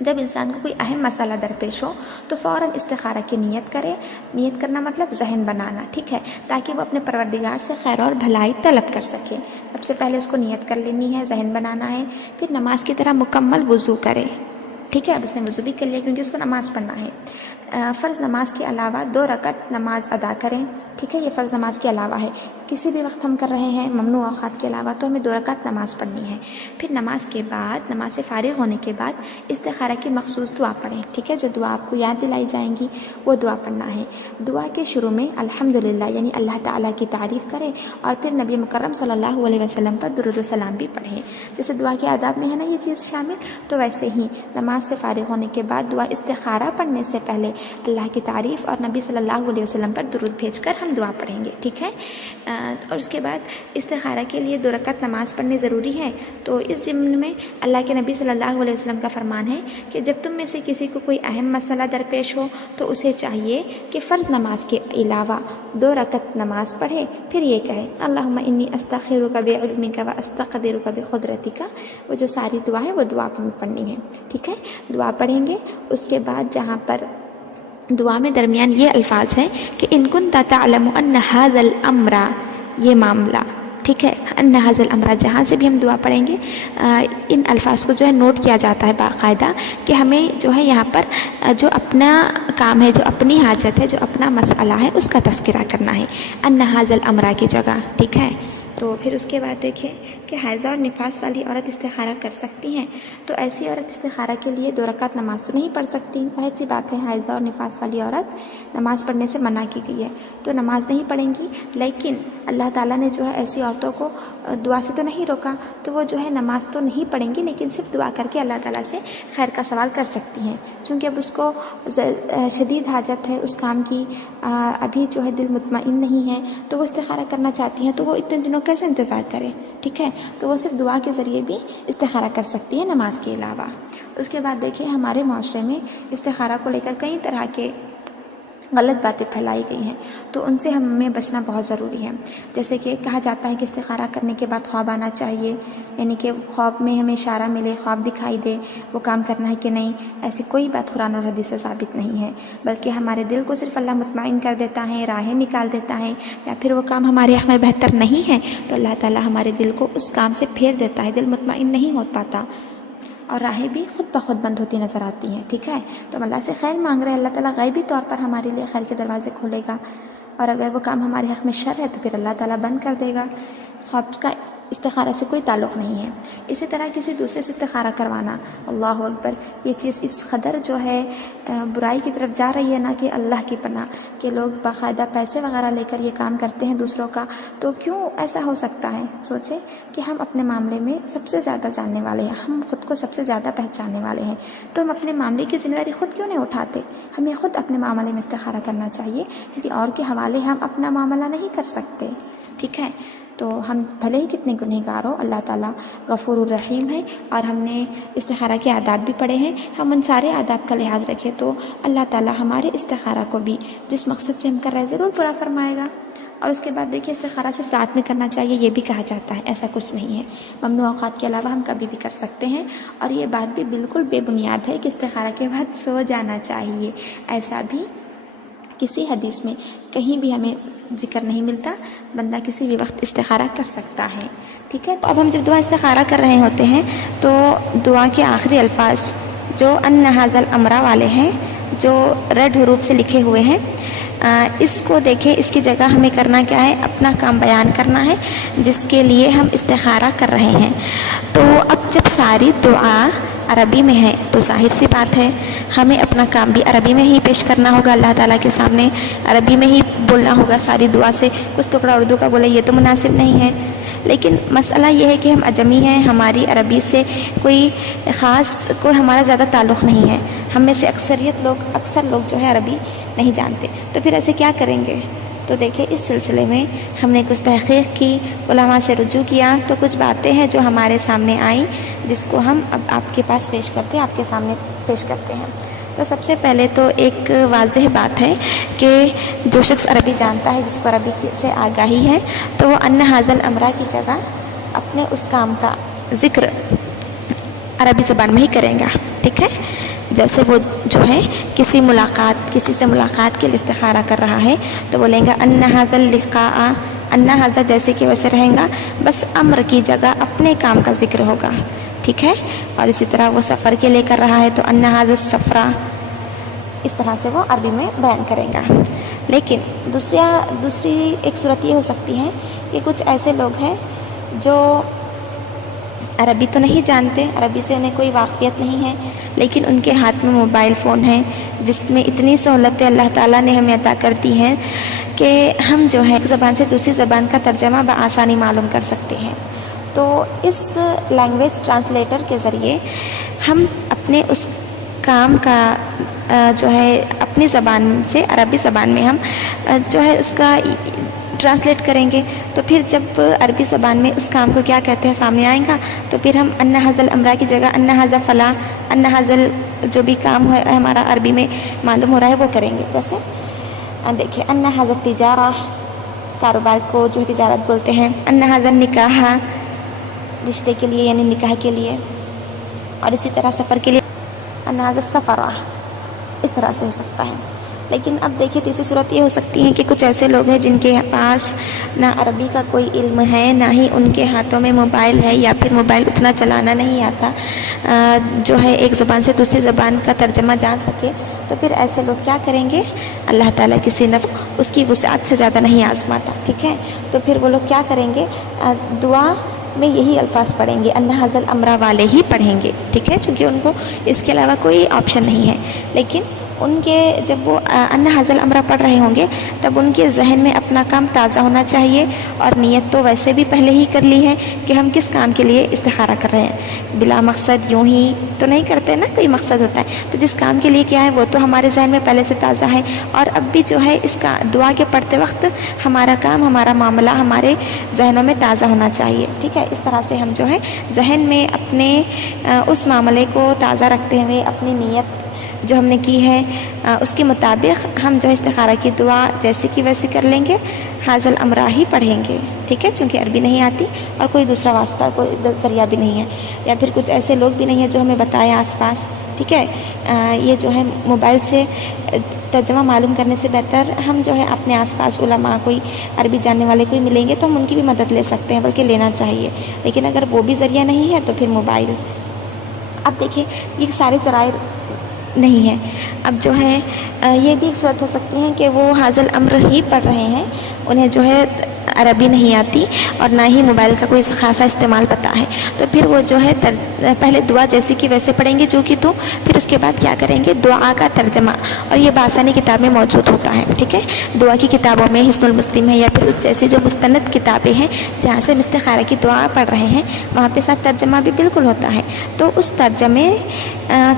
جب انسان کو کوئی اہم مسئلہ درپیش ہو تو فوراً استخارہ کی نیت کرے. نیت کرنا مطلب ذہن بنانا، ٹھیک ہے، تاکہ وہ اپنے پروردگار سے خیر اور بھلائی طلب کر سکے. سب سے پہلے اس کو نیت کر لینی ہے، ذہن بنانا ہے، پھر نماز کی طرح مکمل وضو کرے. ٹھیک ہے، اب اس نے وضو بھی کر لیا کیونکہ اس کو نماز پڑھنا ہے. فرض نماز کے علاوہ 2 رکعت نماز ادا کریں. ٹھیک ہے، یہ فرض نماز کے علاوہ ہے. کسی بھی وقت ہم کر رہے ہیں ممنوع اوقات کے علاوہ تو ہمیں 2 رکعت نماز پڑھنی ہے. پھر نماز کے بعد، نماز سے فارغ ہونے کے بعد استخارہ کی مخصوص دعا پڑھیں. ٹھیک ہے، جو دعا آپ کو یاد دلائی جائیں گی وہ دعا پڑھنا ہے. دعا کے شروع میں الحمدللہ یعنی اللہ تعالیٰ کی تعریف کریں اور پھر نبی مکرم صلی اللہ علیہ وسلم پر درود و سلام بھی پڑھیں. جیسے دعا کے آداب میں ہے نا یہ چیز شامل، تو ویسے ہی نماز سے فارغ ہونے کے بعد دعا استخارہ پڑھنے سے پہلے اللہ کی تعریف اور نبی صلی اللہ علیہ وسلم پر درود بھیج کر ہم دعا پڑھیں گے. ٹھیک ہے، اور اس کے بعد استخارہ کے لیے 2 رکعت نماز پڑھنی ضروری ہے. تو اس ضمن میں اللہ کے نبی صلی اللہ علیہ وسلم کا فرمان ہے کہ جب تم میں سے کسی کو کوئی اہم مسئلہ درپیش ہو تو اسے چاہیے کہ فرض نماز کے علاوہ 2 رکعت نماز پڑھے، پھر یہ کہے اللہم انی استخیرک بعلمک و استقدرک بقدرتک. وہ جو ساری دعا ہے وہ دعا پڑھنی ہے. ٹھیک ہے، دعا پڑھیں گے. اس کے بعد جہاں پر دعا میں درمیان یہ الفاظ ہیں کہ ان کنت تعلم ان ھذا الامر، یہ معاملہ، ٹھیک ہے، ان ھذا الامر، جہاں سے بھی ہم دعا پڑھیں گے ان الفاظ کو جو ہے نوٹ کیا جاتا ہے باقاعدہ کہ ہمیں جو ہے یہاں پر جو اپنا کام ہے، جو اپنی حاجت ہے، جو اپنا مسئلہ ہے اس کا تذکرہ کرنا ہے ان ھذا الامر کی جگہ. ٹھیک ہے، تو پھر اس کے بعد دیکھیں کہ حیضہ اور نفاس والی عورت استخارہ کر سکتی ہیں. تو ایسی عورت استخارہ کے لیے 2 رکعت نماز تو نہیں پڑھ سکتی، ظاہر سی بات ہے، حیضہ اور نفاس والی عورت نماز پڑھنے سے منع کی گئی ہے تو نماز نہیں پڑھیں گی. لیکن اللہ تعالیٰ نے جو ہے ایسی عورتوں کو دعا سے تو نہیں روکا، تو وہ جو ہے نماز تو نہیں پڑھیں گی لیکن صرف دعا کر کے اللہ تعالیٰ سے خیر کا سوال کر سکتی ہیں. چونکہ اب اس کو شدید حاجت ہے اس کام کی، ابھی جو ہے دل مطمئن نہیں ہے تو وہ استخارہ کرنا چاہتی ہیں، تو وہ اتنے دنوں کیسے انتظار کرے. ٹھیک ہے، تو وہ صرف دعا کے ذریعے بھی استخارہ کر سکتی ہے نماز کے علاوہ. اس کے بعد دیکھیں ہمارے معاشرے میں استخارہ کو لے کر کئی طرح کے غلط باتیں پھیلائی گئی ہیں، تو ان سے ہمیں بچنا بہت ضروری ہے. جیسے کہ کہا جاتا ہے کہ استخارہ کرنے کے بعد خواب آنا چاہیے، یعنی کہ خواب میں ہمیں اشارہ ملے، خواب دکھائی دے، وہ کام کرنا ہے کہ نہیں. ایسی کوئی بات قرآن اور حدیث سے ثابت نہیں ہے، بلکہ ہمارے دل کو صرف اللہ مطمئن کر دیتا ہے، راہیں نکال دیتا ہے، یا پھر وہ کام ہمارے حق میں بہتر نہیں ہے تو اللہ تعالیٰ ہمارے دل کو اس کام سے پھیر دیتا ہے، دل مطمئن نہیں ہو پاتا اور راہیں بھی خود بخود بند ہوتی نظر آتی ہیں. ٹھیک ہے، تو ہم اللہ سے خیر مانگ رہے ہیں، اللہ تعالیٰ غیبی طور پر ہمارے لیے خیر کے دروازے کھولے گا، اور اگر وہ کام ہمارے حق میں شر ہے تو پھر اللہ تعالیٰ بند کر دے گا. خواب کا استخارہ سے کوئی تعلق نہیں ہے. اسی طرح کسی دوسرے سے استخارہ کروانا، اللہ اکبر، یہ چیز اس قدر جو ہے برائی کی طرف جا رہی ہے نا کہ اللہ کی پناہ، کہ لوگ باقاعدہ پیسے وغیرہ لے کر یہ کام کرتے ہیں دوسروں کا. تو کیوں ایسا ہو سکتا ہے؟ سوچیں کہ ہم اپنے معاملے میں سب سے زیادہ جاننے والے ہیں، ہم خود کو سب سے زیادہ پہچاننے والے ہیں، تو ہم اپنے معاملے کی ذمہ داری خود کیوں نہیں اٹھاتے؟ ہمیں خود اپنے معاملے میں استخارہ کرنا چاہیے، کسی اور کے حوالے ہم اپنا معاملہ نہیں کر سکتے. ٹھیک ہے، تو ہم بھلے ہی کتنے گنہگار ہو، اللہ تعالیٰ غفور الرحیم ہے، اور ہم نے استخارہ کے آداب بھی پڑھے ہیں، ہم ان سارے آداب کا لحاظ رکھیں تو اللہ تعالیٰ ہمارے استخارہ کو بھی جس مقصد سے ہم کر رہے ہیں ضرور پورا فرمائے گا. اور اس کے بعد دیکھیے استخارہ صرف رات میں کرنا چاہیے یہ بھی کہا جاتا ہے، ایسا کچھ نہیں ہے، ممنوع اوقات کے علاوہ ہم کبھی بھی کر سکتے ہیں. اور یہ بات بھی بالکل بے بنیاد ہے کہ استخارہ کے بعد سو جانا چاہیے، ایسا بھی کسی حدیث میں کہیں بھی ہمیں ذکر نہیں ملتا. بندہ کسی بھی وقت استخارہ کر سکتا ہے. ٹھیک ہے، تو اب ہم جب دعا استخارہ کر رہے ہوتے ہیں تو دعا کے آخری الفاظ جو ان ھذا الامر والے ہیں، جو ریڈ حروف سے لکھے ہوئے ہیں، اس کو دیکھیں، اس کی جگہ ہمیں کرنا کیا ہے؟ اپنا کام بیان کرنا ہے جس کے لیے ہم استخارہ کر رہے ہیں. تو اب جب ساری دعا عربی میں ہے تو ظاہر سی بات ہے ہمیں اپنا کام بھی عربی میں ہی پیش کرنا ہوگا، اللہ تعالیٰ کے سامنے عربی میں ہی بولنا ہوگا ساری دعا سے. کچھ ٹکڑا اردو کا بولے یہ تو مناسب نہیں ہے. لیکن مسئلہ یہ ہے کہ ہم اجمی ہیں، ہماری عربی سے کوئی ہمارا زیادہ تعلق نہیں ہے. ہم میں سے اکثر لوگ جو ہے عربی نہیں جانتے، تو پھر ایسے کیا کریں گے؟ تو دیکھیں اس سلسلے میں ہم نے کچھ تحقیق کی، علماء سے رجوع کیا، تو کچھ باتیں ہیں جو ہمارے سامنے آئیں جس کو ہم اب آپ کے پاس پیش کرتے ہیں، آپ کے سامنے پیش کرتے ہیں. تو سب سے پہلے تو ایک واضح بات ہے کہ جو شخص عربی جانتا ہے، جس کو عربی سے آگاہی ہے، تو وہ ان ھذا الامر کی جگہ اپنے اس کام کا ذکر عربی زبان میں ہی کریں گا، ٹھیک ہے؟ جیسے وہ جو ہے کسی سے ملاقات کے لیے استخارہ کر رہا ہے تو بولیں گا ان ھذا اللقاء، ان ھذا جیسے کہ ویسے رہیں گا، بس امر کی جگہ اپنے کام کا ذکر ہوگا، ٹھیک ہے؟ اور اسی طرح وہ سفر کے لیے کر رہا ہے تو ان ھذا السفر، اس طرح سے وہ عربی میں بیان کریں گا۔ لیکن دوسری ایک صورت یہ ہو سکتی ہے کہ کچھ ایسے لوگ ہیں جو عربی تو نہیں جانتے، عربی سے انہیں کوئی واقفیت نہیں ہے، لیکن ان کے ہاتھ میں موبائل فون ہے جس میں اتنی سہولتیں اللہ تعالیٰ نے ہمیں عطا کر دی ہیں کہ ہم جو ہے ایک زبان سے دوسری زبان کا ترجمہ بآسانی معلوم کر سکتے ہیں۔ تو اس لینگویج ٹرانسلیٹر کے ذریعے ہم اپنے اس کام کا جو ہے اپنی زبان سے عربی زبان میں ہم جو ہے اس کا ٹرانسلیٹ کریں گے، تو پھر جب عربی زبان میں اس کام کو کیا کہتے ہیں سامنے آئے گا تو پھر ہم ان ھذا الامر کی جگہ ان ھذا فلاں، ان ھذا جو بھی کام ہے ہمارا عربی میں معلوم ہو رہا ہے وہ کریں گے۔ جیسے دیکھیں ان ھذا التجارہ، کاروبار کو جو تجارت بولتے ہیں، ان ھذا النکاح، رشتے کے لیے یعنی نکاح کے لیے، اور اسی طرح سفر کے لیے ان ھذا السفر، اس طرح سے ہو سکتا ہے۔ لیکن اب دیکھیے تیسری صورت یہ ہو سکتی ہے کہ کچھ ایسے لوگ ہیں جن کے پاس نہ عربی کا کوئی علم ہے، نہ ہی ان کے ہاتھوں میں موبائل ہے، یا پھر موبائل اتنا چلانا نہیں آتا جو ہے ایک زبان سے دوسری زبان کا ترجمہ جان سکے، تو پھر ایسے لوگ کیا کریں گے؟ اللہ تعالیٰ کسی نفع اس کی وسعت سے زیادہ نہیں آزماتا، ٹھیک ہے؟ تو پھر وہ لوگ کیا کریں گے؟ دعا میں یہی الفاظ پڑھیں گے، ان ھذا الامر والے ہی پڑھیں گے، ٹھیک ہے؟ چونکہ ان کو اس کے علاوہ کوئی آپشن نہیں ہے۔ لیکن ان کے جب وہ ان ھذا الامر پڑھ رہے ہوں گے تب ان کے ذہن میں اپنا کام تازہ ہونا چاہیے، اور نیت تو ویسے بھی پہلے ہی کر لی ہے کہ ہم کس کام کے لیے استخارہ کر رہے ہیں، بلا مقصد یوں ہی تو نہیں کرتے نا، کوئی مقصد ہوتا ہے، تو جس کام کے لیے کیا ہے وہ تو ہمارے ذہن میں پہلے سے تازہ ہے، اور اب بھی جو ہے اس کا دعا کے پڑھتے وقت ہمارا کام، ہمارا معاملہ ہمارے ذہنوں میں تازہ ہونا چاہیے، ٹھیک ہے؟ اس طرح سے ہم جو ہے ذہن میں اپنے اس معاملے کو تازہ رکھتے ہوئے اپنی نیت جو ہم نے کی ہے اس کے مطابق ہم جو استخارہ کی دعا جیسے کہ ویسے کر لیں گے، ھذا الامر ہی پڑھیں گے، ٹھیک ہے؟ چونکہ عربی نہیں آتی اور کوئی دوسرا واسطہ، کوئی ذریعہ بھی نہیں ہے، یا پھر کچھ ایسے لوگ بھی نہیں ہیں جو ہمیں بتائیں آس پاس، ٹھیک ہے؟ یہ جو ہے موبائل سے ترجمہ معلوم کرنے سے بہتر ہم جو ہے اپنے آس پاس علماء کوئی عربی جاننے والے کوئی ملیں گے تو ہم ان کی بھی مدد لے سکتے ہیں، بلکہ لینا چاہیے۔ لیکن اگر وہ بھی ذریعہ نہیں ہے تو پھر موبائل۔ اب دیکھیے یہ سارے ذرائع نہیں ہے، اب جو ہے یہ بھی ایک صورت ہو سکتی ہے کہ وہ ھذا الامر ہی پڑھ رہے ہیں، انہیں جو ہے عربی نہیں آتی اور نہ ہی موبائل کا کوئی خاصا استعمال پتہ ہے، تو پھر وہ جو ہے پہلے دعا جیسی کہ ویسے پڑھیں گے جو کہ تو پھر اس کے بعد کیا کریں گے؟ دعا کا ترجمہ، اور یہ بآسانی کتاب میں موجود ہوتا ہے، ٹھیک ہے؟ دعا کی کتابوں میں حصن المسلم ہے یا پھر اس جیسی جو مستند کتابیں ہیں جہاں سے استخارہ کی دعا پڑھ رہے ہیں وہاں پہ ساتھ ترجمہ بھی بالکل ہوتا ہے، تو اس ترجمے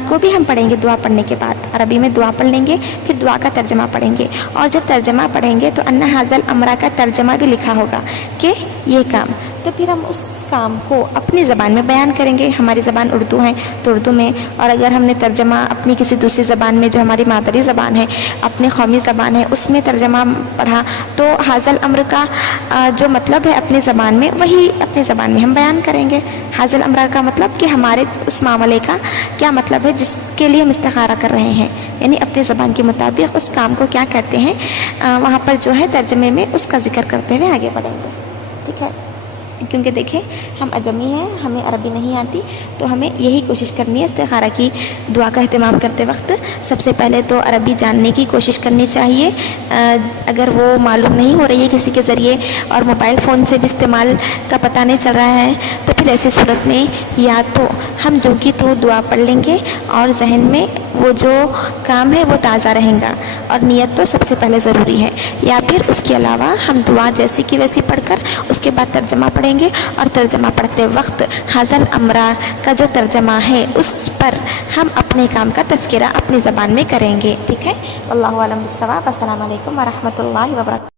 کو بھی ہم پڑھیں گے دعا پڑھنے کے بعد، عربی میں دعا پڑھ لیں گے، پھر دعا کا ترجمہ پڑھیں گے، اور جب ترجمہ پڑھیں گے تو ان ھذا الامر کا ترجمہ بھی لکھا ہوگا کہ یہ کام، تو پھر ہم اس کام کو اپنی زبان میں بیان کریں گے، ہماری زبان اردو ہے تو اردو میں، اور اگر ہم نے ترجمہ اپنی کسی دوسری زبان میں جو ہماری مادری زبان ہے، اپنی قومی زبان ہے، اس میں ترجمہ پڑھا تو ھذا الامر کا جو مطلب ہے اپنی زبان میں وہی اپنی زبان میں ہم بیان کریں گے۔ ھذا الامر کا مطلب کہ ہمارے اس معاملے کا کیا مطلب ہے جس کے لیے ہم استخارہ کر رہے ہیں، یعنی اپنی زبان کے مطابق اس کام کو کیا کہتے ہیں، وہاں پر جو ہے ترجمے میں اس کا ذکر کرتے ہوئے آگے بڑھیں گے، ٹھیک ہے؟ کیونکہ دیکھیں ہم اجمی ہیں، ہمیں عربی نہیں آتی، تو ہمیں یہی کوشش کرنی ہے استخارہ کی دعا کا اہتمام کرتے وقت سب سے پہلے تو عربی جاننے کی کوشش کرنی چاہیے، اگر وہ معلوم نہیں ہو رہی ہے کسی کے ذریعے اور موبائل فون سے بھی استعمال کا پتہ نہیں چل رہا ہے تو پھر ایسی صورت میں یا تو ہم جو کی تو دعا پڑھ لیں گے اور ذہن میں وہ جو کام ہے وہ تازہ رہیں گا، اور نیت تو سب سے پہلے ضروری ہے، یا پھر اس کے علاوہ ہم دعا جیسی کی ویسی پڑھ کر اس کے بعد ترجمہ پڑھیں گے، اور ترجمہ پڑھتے وقت ھذا الامر کا جو ترجمہ ہے اس پر ہم اپنے کام کا تذکرہ اپنی زبان میں کریں گے، ٹھیک ہے؟ واللہ اعلم بالصواب۔ السلام علیکم ورحمۃ اللہ وبرکاتہ۔